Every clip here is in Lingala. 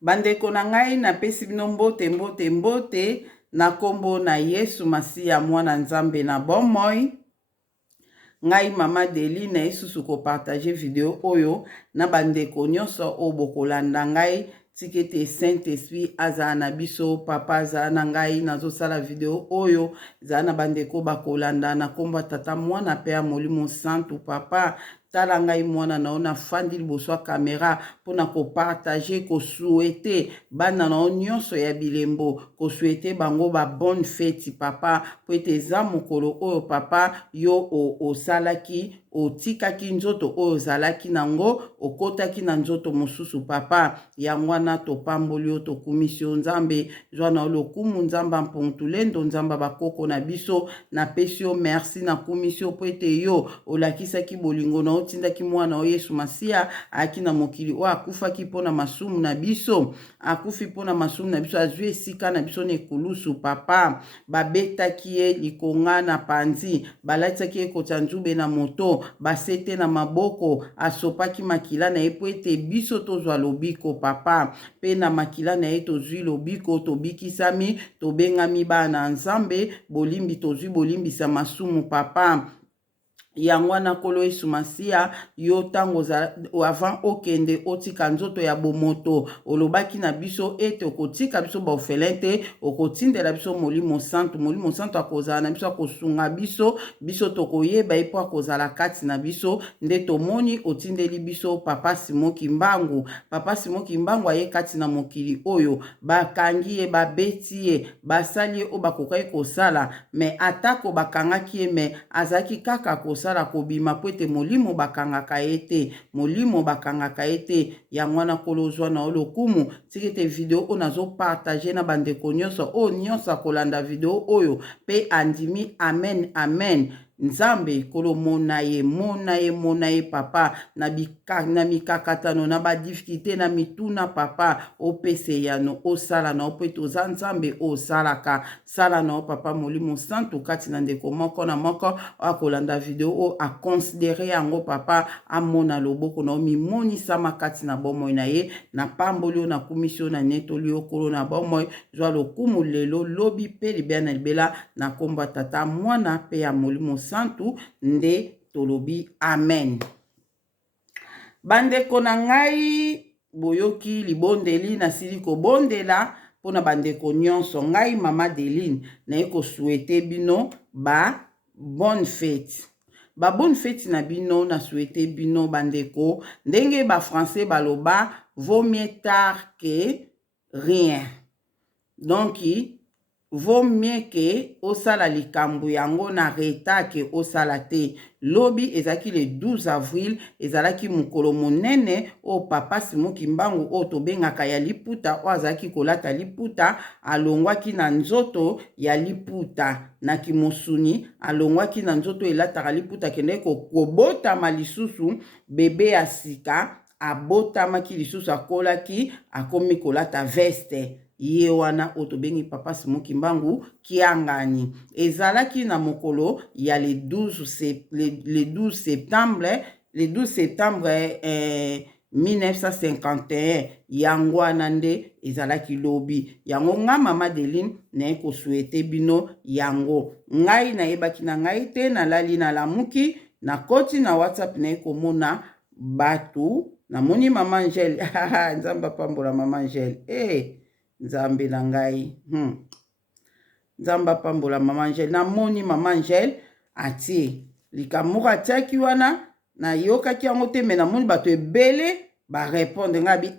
Bandeko na ngai napesi bino mbote na kombo na Yesu Masiya mwana Nzambe na bomoi. Ngai mama Deli na isusu ko partager video oyo na bandeko nyonso o bokolanda ngai tikete Saint-Esprit azala na biso, papa azala na ngai nazosala video oyo za na bandeko bakolanda na kombo tata mwana pe ya molimo santu. Papa tala ngai mwana na ona fandi liboso ya kamera pona ko partager ko souhaiter bana na nyonso ya bilembo, ko souhaiter bango ba bonne fête papa, po ete za mokolo oyo papa yo osalaki otikaki nzoto oyo ozalaki nango okotaki na nzoto mosusu papa. Yango wana topamboli yo tokumisi yo Nzambe, zwa na lokumu Nzamba mpontulendo Nzamba bakoko na biso, na pesi yo merci na kumisi yo po ete yo olakisaki bolingo na otindaki mwana o Yesu Masiya aki na mokili o akufaki mpona masumu na biso, akufi mpona masumu na biso, azwi esika na biso na ekulusu papa. Babetaki ye likonga na panzi, balatisaki ye kota nzube na moto, basete na maboko, asopaki makila na ye po ete biso tozwa lobiko papa. Pe na makila na ye tozwi lobiko, tobikisami, tobengami bana Nzambe, bolimbi tozwi bolimbisa masumu papa. Yango wana kolo Yesu Masiya yo tango avant okende otika nzoto ya bomoto olobaki na biso ete okotika biso baofelin te, okotindela biso molimo santu. Molimo santu akozala na biso, akosunga biso tokoyeba ye po akozala kati na biso. Nde tomoni otindeli biso papa Simon Kimbangu. Papa Simon Kimbangu aye kati na mokili oyo, bakangi ye, babeti ye, basali ye o bakokaki kosala, me atako bakangaki ye, me azalaki kaka kosala kobima po ete molimo bakangaka ye te, molimo bakangaka ye te. Yango wana kolozwa na lokumu tikete video o nazo partager na bandeko nyonso o nyonso akolanda video oyo pe andimi amen amen. Nzambe kolo mona ye papa na mikakatano na ba difficulté na mituna papa, opese yano osala na ope toza Nzambe osalaka sala na papa molimo santu kati na ndeko moko na moko akolanda video o a considérer yango papa, amona loboko na mimoni sama kati na bomoi na ye, na pamboli na kumisio na netoli okolo na bomoi, zwa lokumu lelo lobi pe libya na libela na komba tata mwana pe ya molimo santu nde tolobi amen. Bandeko na ngai boyoki libondeli na sili kobondela pona bandeko nyonso, ngai mama Deline na eko souhaiter bino ba bonne fête. Ba bonne fête na bino na souhaiter bino bandeko, ndenge ba français baloba vaut mieux tard que rien. Donc vaut mieux que osala likambo yango na retard que osala te. Lobi ezaki le 12 avril, ezalaki mukolo monene o papa Simon Kimbangu o tobengaka ya liputa, o azalaki kolata liputa, alongwaki na nzoto ya liputa na kimosuni, alongwaki na nzoto elataka liputa kende kobotama lisusu, bebe ya sika abotamaki lisusu, akolaki akomi kolata veste. Ye wana otobengi papa Simon Kimbangu kiangani. Ezalaki na mokolo ya le 12 septembre 1951. Yango wana nde ezalaki lobi. Yango nga mama Deline na eko souhaiter bino yango. Ngai na yebaki na ngai te, na lali na lamuki, na koti na WhatsApp na eko mona batu, na moni mama Angel. Nzamba pambola mama Angel. Nzambe na ngai. Nzamba pambola mama Angel. Na moni mama Angel ati likamuka atiaki wana na yokaki yango te, me na moni bato ebele ba répondre ngabi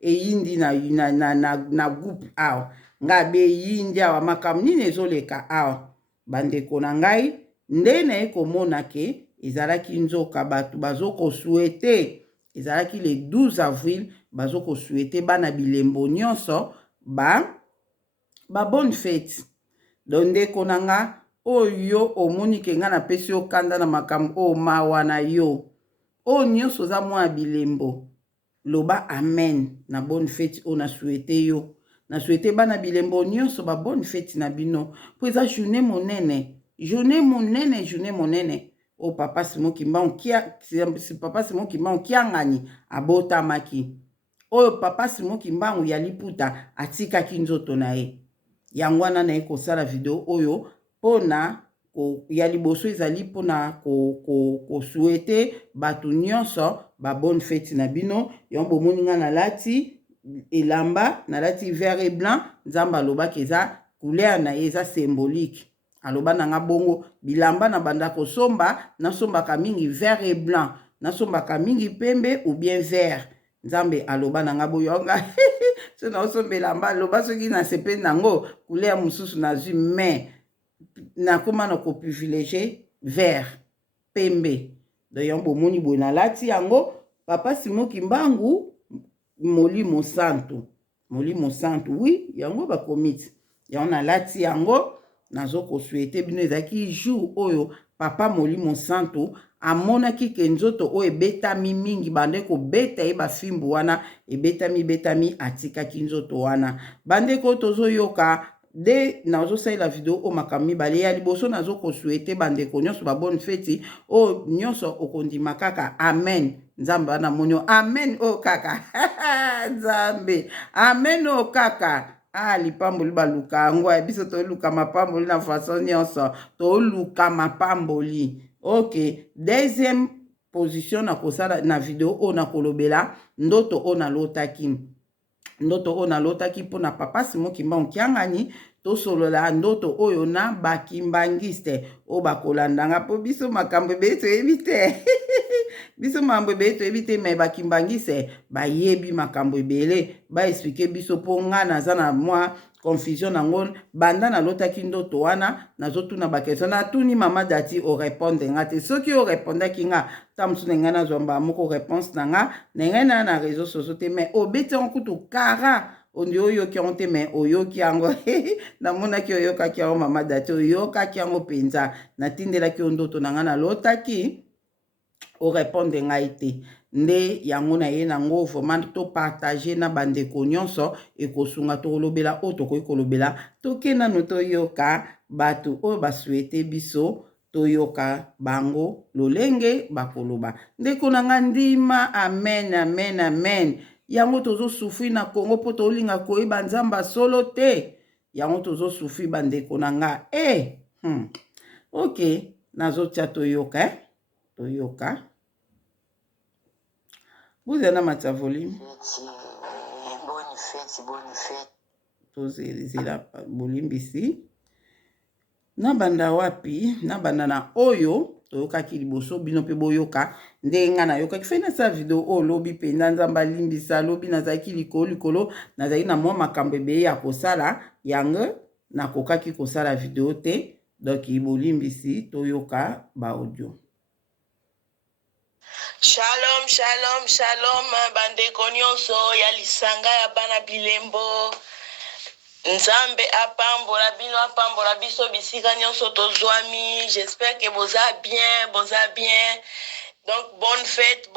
eyindi na groupe awa, ngabi eyindi awa makambo nini ezoleka awa. Bandeko na ngai nde na ekomona ke ezalaki nzoka bato bazoko souhaiter, ezalaki le 12 avril bazoko souhaiter bana bilembo nyonso ba bonne fête. Ndeko na nga oyo omoni ke nga na pesi yo kanda na makambo o mawa na yo o nyonso za mwa bilembo, loba amen na bonne fête o na souhaiter yo. Na souhaiter bana bilembo nyonso ba bonne fête na bino, po eza journée monene o papa Simon Kimbangu kiangani abotamaki. oyo papa Simoki Mbangu ya liputa atikaki nzoto na ye. Yango wana na ye kosala video oyo pona ya liboso ezali pona souhaiter bato nyonso ba bonne fête na bino. Yango bomoni nga nalati elamba, nalati vert et blanc, nzamba alobaki eza couleur na ye eza symbolique. Aloba nanga bongo bilamba na banda kosomba nasombaka mingi vert et blanc, nasombaka mingi pembe ou bien vert. Nzambe aloba nanga boyonga so na osombela mba aloba soki na sepe nango couleur mususu nazwi mais nakoma na ko privilégier vert pembe. D'ailleurs bomoni boye nalati yango papa Simoki Mbangu Molimo Santo oui yango bakomiti yango nalati yango nazo ko souhaiter bino ezaki jour oyo papa Molimo Santo amonaki ke nzoto oyo ebetami mingi bande ko beta ye bafimbu wana betami atikaki nzoto wana. Bande ko tozo yoka de nazo salela video o makambo mibale ya liboso nazo ko souhaiter bande ko nyonso ba bonne fête o nyonso okondima kaka amen. Nzambe wana monyo amen o kaka nzambe amen o kaka. Lipamboli baluka yango biso toluka mapamboli na façon nyonso toluka mapamboli. Ok, deuxième position na kosala na video o na kolobela ndoto o na lotaki pona papa Simoki Mbangu kiangani tosolola ndoto oyo na bakimbangiste o bakolandanga po biso makambo beto ebite biso mambo beto ebite me bakimbangiste bayebi makambo ebele ba expliquer biso po nga naza na mwa confusion nango banda na lotaki ndoto wana nazotuna bakestion natuni mama Dati o répondre nga te soki o répondaki nga tamusu na nga nazwamba moko réponse na nga ngai na réseau sociaux te mais obeti kutu kara ondi oyoki yango te mais oyoki yango namonaki oyokaki yango mama Dati oyokaki yango mpenza natindelaki yo ndoto na nga nalotaki o répondre ngai te nde yango na ye nango vraiment to partager na bandeko nyonso ekosunga tokolobela o tokoki kolobela toke nano toyoka bato oyo basuete biso toyoka bango lolenge bakoloba ndeko na nga ndima amen amen amen. Yango tozo sufri na Congo po tolinga koyeba nzamba solo te yango tozo sufri bandeko na nga ok nazotia toyoka toyoka. Vous avez ma volume. Bonne fête. Tozela bolimbisi. Na banda wapi, na banda na oyo, toyokaki liboso bino pe boyoka. Ndenga na yoka kifena sa video o lobi penda nzamba limbisa lobi nazaki likolo nazaki na mwa makambo ebeye ya kosala yango na kokaki kosala video te. Donc bolimbisi toyoka ba audio. Shalom bandeko nyonso ya lisanga ya bana bilembo. Nzambe apambola bino apambola biso bisika nyonso tozwami. J'espère que boza bien. Donc bonne fête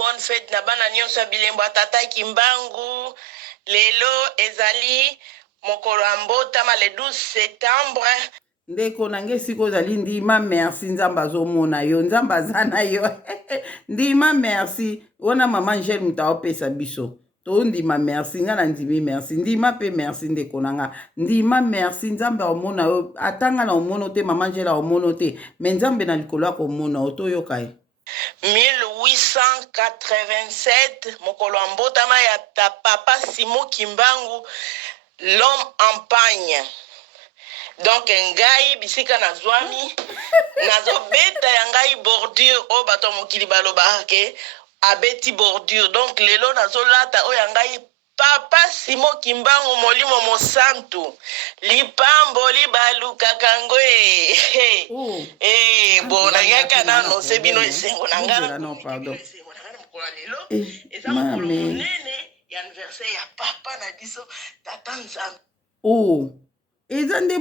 na bana nyonso ya bilembo atata Kimbangu. Lelo ezali mokolo ya mbotama le 12 septembre. Ndeko nange siko zali ndima merci nzamba azomona yo nzamba zana yo ndima merci wana mama Angel mutaopesa biso to ndima merci nga na ndimi merci ndima pe merci ndeko nanga ndima merci nzamba omona yo atanga na omono te mama Angel omono te me nzambe na likolo ya komona otoyoka ye 1887 mokolo ya mbotama ya papa Simoki Mbangu l'homme en pagne. Donc ngai bisika nazwami nazo beta ya ngai bordure o bato mokili baloba ke abeti bordure. Donc lelo nazo lata o ya ngai papa Simoki Mbangu Molimo Mosantu lipambo libaluka kango bona yaka nano sebino esengo nangana non pardon eza mokolo monene ya anniversaire ya papa na biso tata Nzambe. Eza nde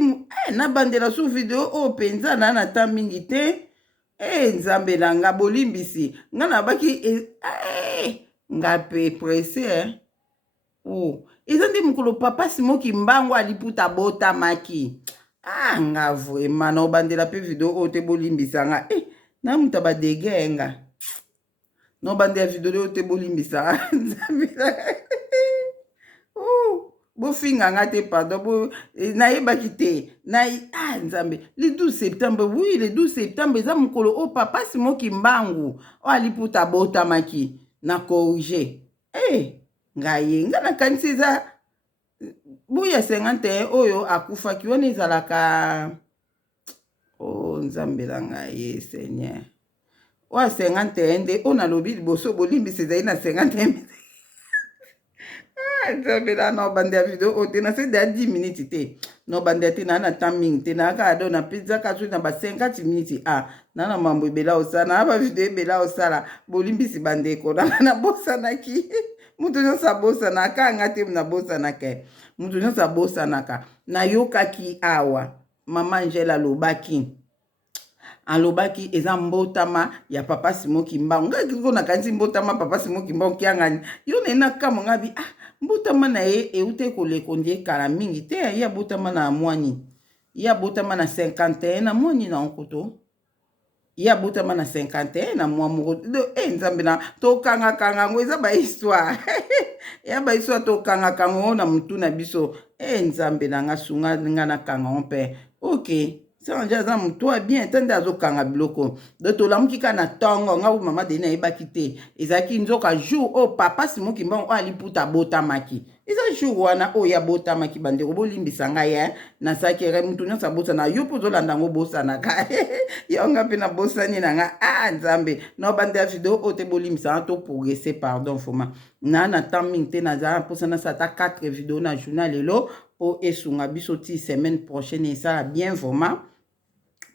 na bandela su video o penza na na ta mingi te nzambe na nga bolimbisi nga na baki nga pe presse eza nde mokolo papa Simoki Mbangu aliputa botamaki nga vraiment na obandela pe video o te bolimbisa nga na muta badege nga na obandela video o te bolimbisa nzambe bofinga nga te pardon nayebaki te nzambe le 12 septembre oui le 12 septembre eza mokolo o papa Simon Kimbangu o aliputa abotamaki na corrige ngai nga nakanisi eza buya 51 oyo akufaki wana ezalaka nzambe na ngai seigneur oya 51 nde o nalobi liboso bolimbisi ezali na 51 nzambe na nobande ya video oyo te nasede ya 10 minutes te nobande ya te naa na temps mingi te naa kaka do napesaka so na ba 50 minutes naa na mambo ebela osala naa bavideo ebela osala bolimbisi bandeko nanga nabosanaki mutu nyonso abosanaka anga te nabosanaka mutu nyonso abosanaka nayokaki awa mama Angela alobaki eza mbotama ya papa Simon Kimbangu ngai kiko nakanisi mbotama papa Simon Kimbangu kiangani yo nena kama ngabi mbotama na ye eute koleko ndie kala mingi te ya botama na mwani ya botama na 51 na mwani na onkoto ya botama na 51 na mwa moko nzambe na tokanga ngo eza ba histoire ya ba histoire tokanga ngo na mutu na biso nzambe na nga sunga nga na kanga mpe okay sanja aza mutu bien tande azokanga biloko do tolamuki ka na tongo nga mama de nayebaki te ezalaki nzoka jour o papa Simon Kimbangu o aliputa abotamaki eza jour wana oyo abotamaki bandeko bolimbisa ngai nasaki ere mutu nyonso abosana yo mpo ozolanda ngo bosanaka yonga mpe nabosani na nga nzambe no bande ya video oyo te bolimbisa nga to progresse pardon foma na temps mingi te nazala mposa nasala ata 4 video na journal lelo po esunga biso ti semaine prochaine esala bien vraiment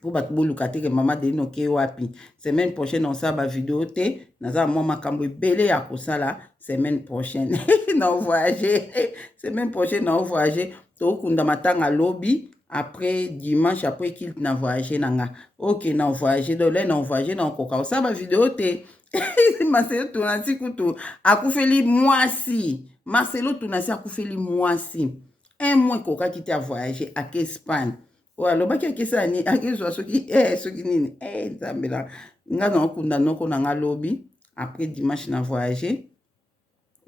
po bato boluka te ke mama de noke wapi semaine prochaine osala bavideo te nazala mwa makambo ebele ya kosala semaine prochaine na voyage semaine prochaine na voyage tokunda matanga lobi après dimanche après kilte na voyage na nga ok na voyage do le na voyage na okoka osala bavideo te Marcelo Tunasi kutu akufeli mwasi Marcelo Tunasi akufeli mwasi un mois kokaki te a voyage ak Espagne o alobaki akesa ni akezwa soki soki nini nzambe na nga na okunda noko na nga lobi après dimanche na voyage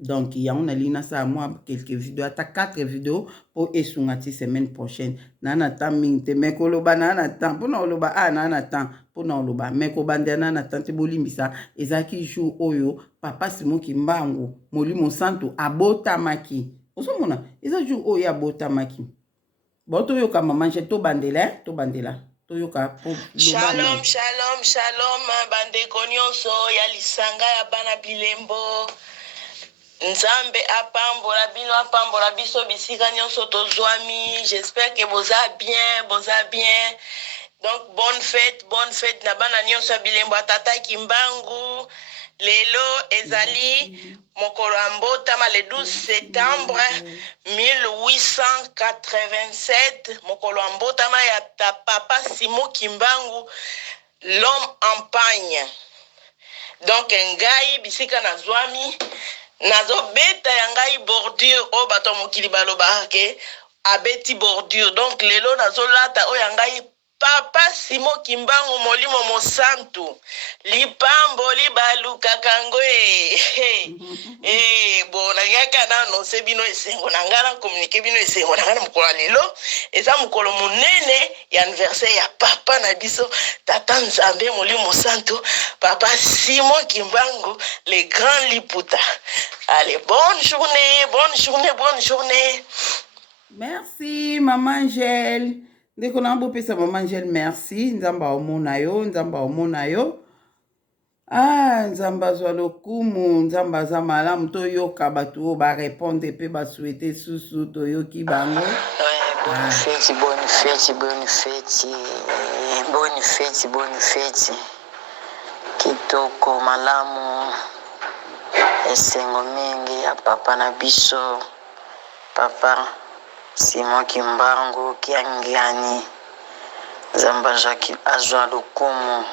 donc yango nalingi nasala mwa quelques vidéos ata 4 vidéos po esunga ti semaine prochaine naa na temps mingi te me koloba naa na temps mpona oloba naa na temps mpona oloba me kobandela naa na temps te bolimbisa ezalaki jour oyo papa Simon Kimbangu Molimo Santu abotamaki ozomona eza jour oyo abotamaki toyoka mama nje tobandela toyoka shalom shalom shalom bandeko nyonso ya lisanga ya bana bilembo nzambe apambola biso bisika nyonso tozwami j'espère que boza bien donc bonne fête na bana nyonso ya bilembo ya tata Kimbangu lelo ezali mokolo ya mbotama le 12 septembre 1887 mokolo ya mbotama ya papa Simon Kimbangu l'homme en pagne donc ngai bisika nazwami nazobeta ya ngai bordure o bato mokili balobaka abeti bordure donc lelo nazolata oyo ya ngai papa Simon Kimbangu Molimo Mosantu lipambo libalukaka ngo bon nangaka na annonce bino esengo nangana communiquer bino esengo nangana mokolo lelo eza mokolo monene ya anniversaire ya papa na biso tata Nzambe Molimo Mosantu papa Simon Kimbangu le grand liputa. Allez, bonne journée. Merci maman Angèle. Ndeko na bopesa maman Angèle merci nzamba omona yo nzamba zwa lokumu nzamba za malamu toyoka bato oyo barépondre mpe basouhaite susu toyoki bango bonne fête kitoko malamu esengo mingi ya papa na biso papa Simon Kimbangu kiangiani zamba jaki azwa lokumu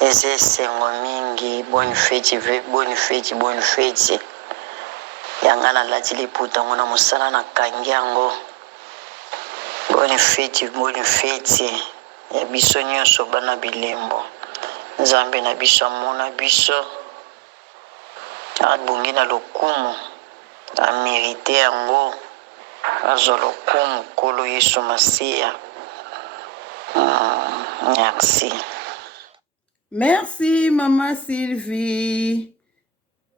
eze esengo mingi bonne fête yangana lati liputa ngona musala na kangiango bonne fête ya biso nyonso bana bilembo Nzambe na biso amona biso abungi na lokumu amérite yango azwa lokumu nkolo Yesu Masiya. Merci. Merci Maman Sylvie.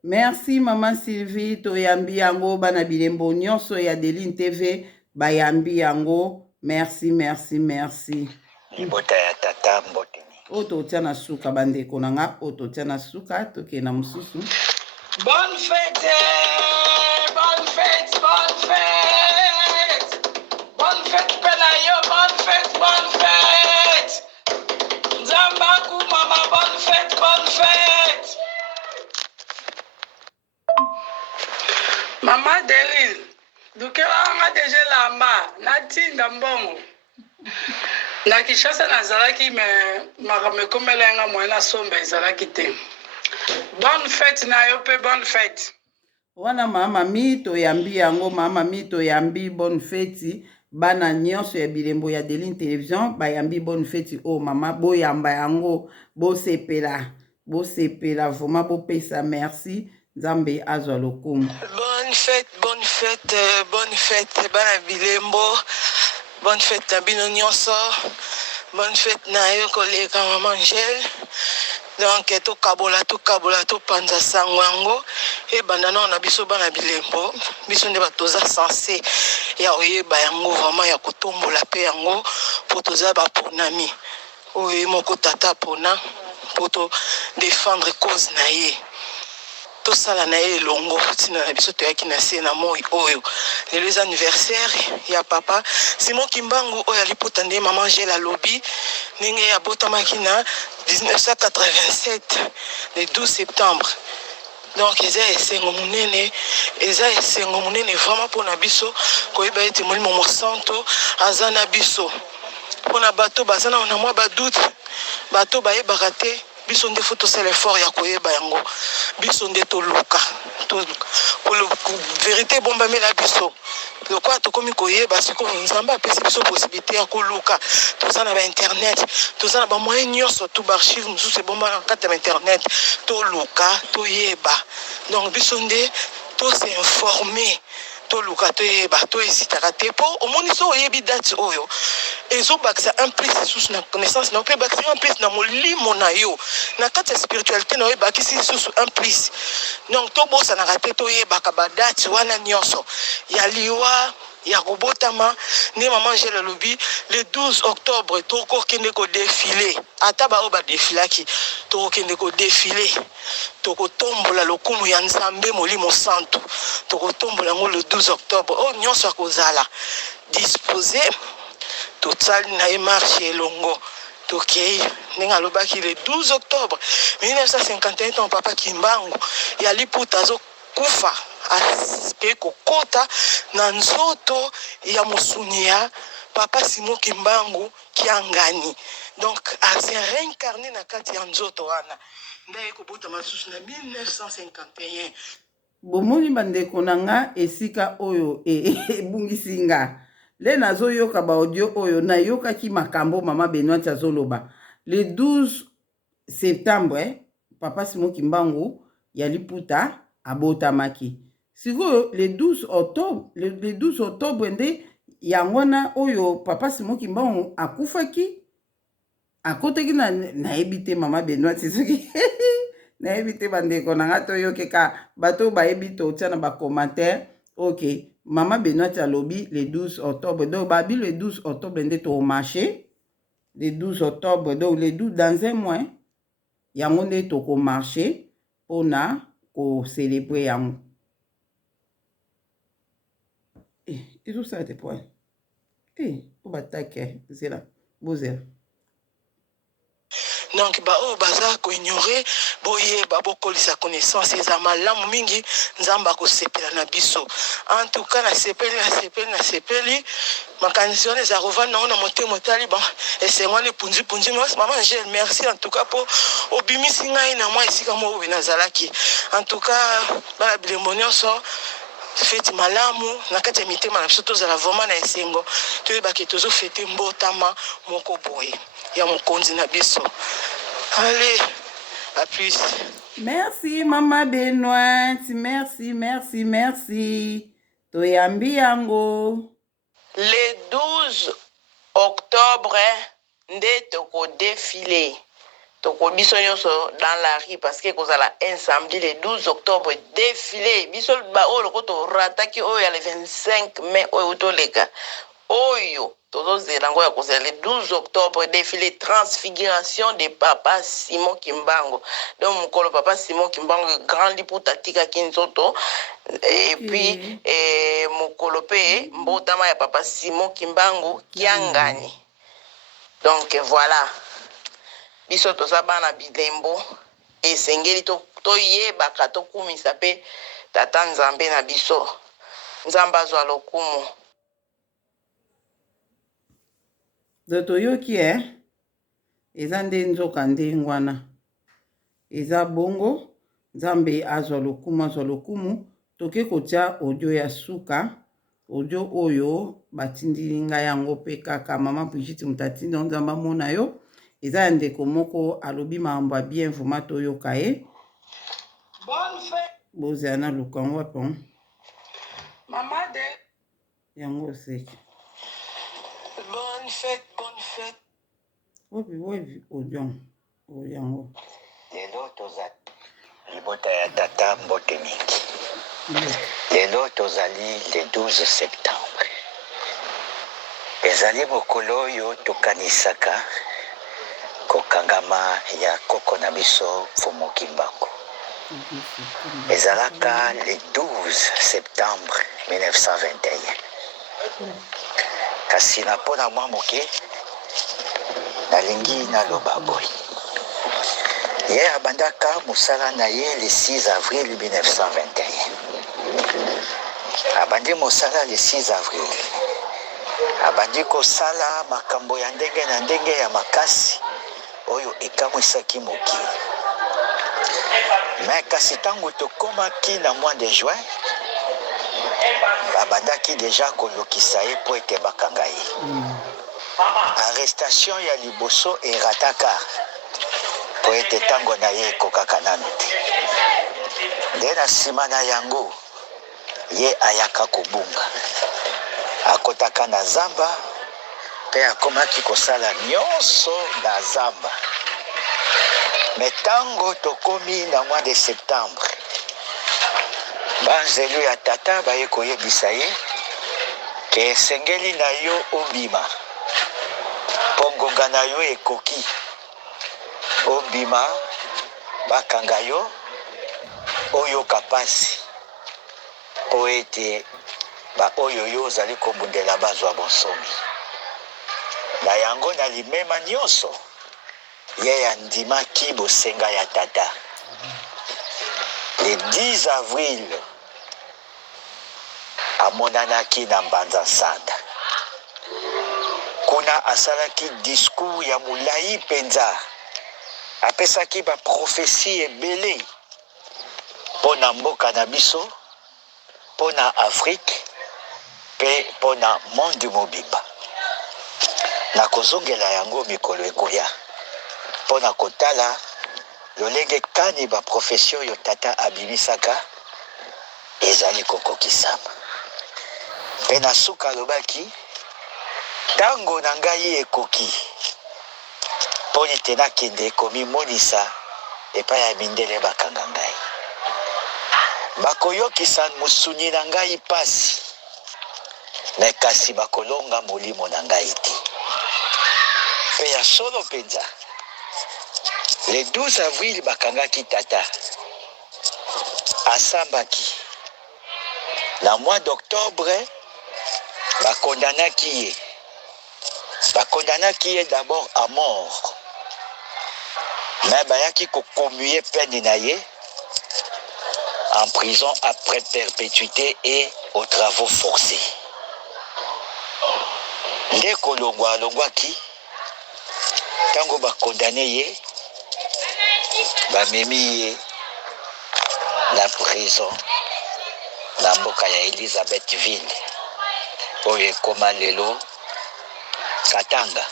Merci Maman Sylvie. Toyambi yango bana bilembo nyonso ya Adeline TV. Bayambi yango. Merci, merci, merci. Libota ya tata mbote. Oto tia na suka bandeko na nga. Oto tia na suka. Toke na mususu. Bonne fête! Bonne fête! Bonne fête! Bonne fête, Penayo! Bonne fête! Bonne fête! Nzambaku, mama, bonne fête! Bonne fête! Mama Delil, dukela déjà lamba, natinda mbongo. Na Kinshasa nazalaki me komelenga mwana somba ezalaki te. Bonne fête na yo pe bonne fête. Wana mama mi toyambi yango mama mi toyambi bonne fête bana nyonso ya bilembo ya Adeline Télévision bayambi bonne fête o mama boyamba yango bosepela vraiment bopesa merci Nzambe azwa lokumu. Bonne fête bana bilembo. Bonne fête na bino nyonso. Bonne fête na yo koleka Maman Angèle. Donc to panza sango yango e bandana na biso bana bilembo biso nde batoza sensé ya oyeba yango vraiment ya kotombola pe yango po toza ba ponami oye moko tata pona po to défendre cause na ye to sala na ye longo tina na biso toyaki na se na moi oyo les anniversaire ya papa Simon Kimbangu oyo aliputa nde Maman Angèle alobi ninge ya botamaki na 1987 le 12 septembre. Donc eza esengo munene vraiment pour na biso koyeba ete molimo mosanto aza na biso pona bato bazana na mwa badoute bato bayebaka te biso nde faut tosala effort ya koyeba yango biso nde toluka pour le vérité bombamela biso lokwa tokomi koyeba sikoyo Nzambe apesi biso possibilité ya koluka toza na internet toza na bamoyen nyonso to baarchive mosusu ebomba na kati ya internet toluka toyeba donc biso nde tose informe toluka toyeba toesitaka te mpo omoni so oyebi date oyo ezobakisa un plus lisusu na connaissance na mpe bakisa un plus na molimo na yo na kati ya spiritualité na yo ebakisi lisusu un plus donc tobosanaka te toyebaka badate wana nyonso ya liwa ya kobotama nde Maman Angèle alobi le 12 octobre tokokende kodefile ata baoyo badefilaki tokokende kodefile tokotombola lokumu ya Nzambe molimo santo tokotombola yango le 12 octobre oyo nyonso akozala disposé totali na ye marche elongo tokei ndenge alobaki le 12 octobre 1951 ton papa Kimbangu ya liputa azokufa aske kokota na nzoto ya mosuni ya papa Simon Kimbangu Kiangani donc ase réincarné na kati ya nzoto wana ndaye kobota masusu na 1951 bomoni bandeko na nga esika oyo ebungisi nga le nazoyoka baaudio oyo nayokaki makambo mama Benoît azoloba le 12 septembre papa Simon Kimbangu ya liputa abotamaki sikoyo le 12 octobre nde yango wana oyo papa Simon Kimbangu akufaki akotaki nayebi te mama Benoît soki nayebi te bandeko na nga toyokeka bato bayebi totia na bacommentaire ok mama Benoît alobi le 12 octobre donc babi le 12 octobre nde tomarché le 12 octobre donc le 12 dans un mois yango nde tokomarché mpona kocélébre yango ezosala te poil po batake zela bozela donc baoyo baza koignore boyeba bokolisa connaissance eza malamu mingi Nzambe akosepela na biso en tout cas nasepeli makanisi wana eza kovanda nango na motema otali bon esengwani punzi Maman Angèle merci en tout cas po obimisi ngai na mwa esika moko boye nazalaki en tout cas bana bilembo nyonso feti malamu na kati ya mitema na biso tozala vraiment na esengo toyebaki tozofete mbotama moko boye ya mokonzi na biso. Allez, à plus. Merci Maman Benoît, merci. toyambi yango. Le 12 octobre, nde toko défilé. Toko biso nyonso dans la rue parce que kozala un samedi le 12 octobre défilé. Biso ba oyo koto rataki oyo ya le 25 mai oyo toleka. Oyo tozozela ngo ya kozala le 12 octobre défilé transfiguration de papa Simon Kimbangu. Donc mokolo papa Simon Kimbangu grand liputa tikaki nzoto. Et puis mokolo pe mbotama ya papa Simon Kimbangu kiangani. Donc voilà. Biso toza bana bilembo esengeli toyebaka tokumisa mpe tata nzambe na biso. Nzambe azwa lokumu. Toyoki eza nde nzoka ndenge wana eza bongo. Nzambe azwa lokumu. Toke kotia audio ya suka, audio oyo batindili ngai yango mpe kaka mama Brigitte Mutatinda nzambe amona yo. Eza ya ndeko moko alobi makambo ya bien vuma toyoka ye. Bozala na lukango wapi Mama de yango seke. Bonne fête. Wapi audio yango. Lelo tozali libota ya tata mbote mingi. Lelo tozali le 12 septembre. Ezali mokolo oyo tokanisaka kokangama ya koko na biso Mfumu Kimbangu. Ezalaka le 12 septembre 1921. Kasi na pona mwa moke nalingi naloba boy. Ye abandaka mosala na ye le 6 avril 1921. Abandi mosala le 6 avril. Abandi kosala makambo ya ndenge na ndenge ya makasi oyo ekamwisaki mokili. Mais kasi ntango tokomaki na mois de juin, babandaki deja kolokisa ye mpo ete bakanga ye. Arrestation ya liboso erataka mpo ete ntango na ye ekokaka nanu te. Nde na nsima na yango ye ayaka kobunga, akotaka na zamba mpe akomaki kosala nyonso na zamba. Me ntango tokomi na mois de septembre, banzelu ya tata baye koyebisa ye ke esengeli na yo obima mpo ngonga na yo ekoki. Obima bakanga yo oyoka pasi mpo ete baoyo yo ozali kobundela bazwa bonsomi. Na yango na limema nyonso ye andimaki bosenga ya tata. Le 10 avril amonanaki na Mbanza Nsanda. Kuna asalaki discours ya molai mpenza. Apesaki ba prophétie ebele pona mboka na biso, pona Afrique, pe pona monde mobimba. Na kozongela yango mikolo ekoya pona kotala lolenge kani ba profession yo tata abimisaka ezali kokokisama. Pe na suka lobaki tango na ngai ekoki mpo ete nakende komimonisa epai ya mindele bakanga ngai. Bakoyokisa mosuni na ngai pasi, me kasi bakolonga molimo na ngai te. Pe ya solo mpenza, le 12 avril bakangaki tata, asambaki. Na mois d'octobre, bakondanaki ye. Bakondanaki ye d'abord à mort. Mais bayaki kokommuye peine na ye en prison après perpétuité et aux travaux forcés. Nde kolongwa alongwaki, tango bakondane ye, bamemi ye na prison na mboka ya Elizabethville oyo ekoma lelo Katanga.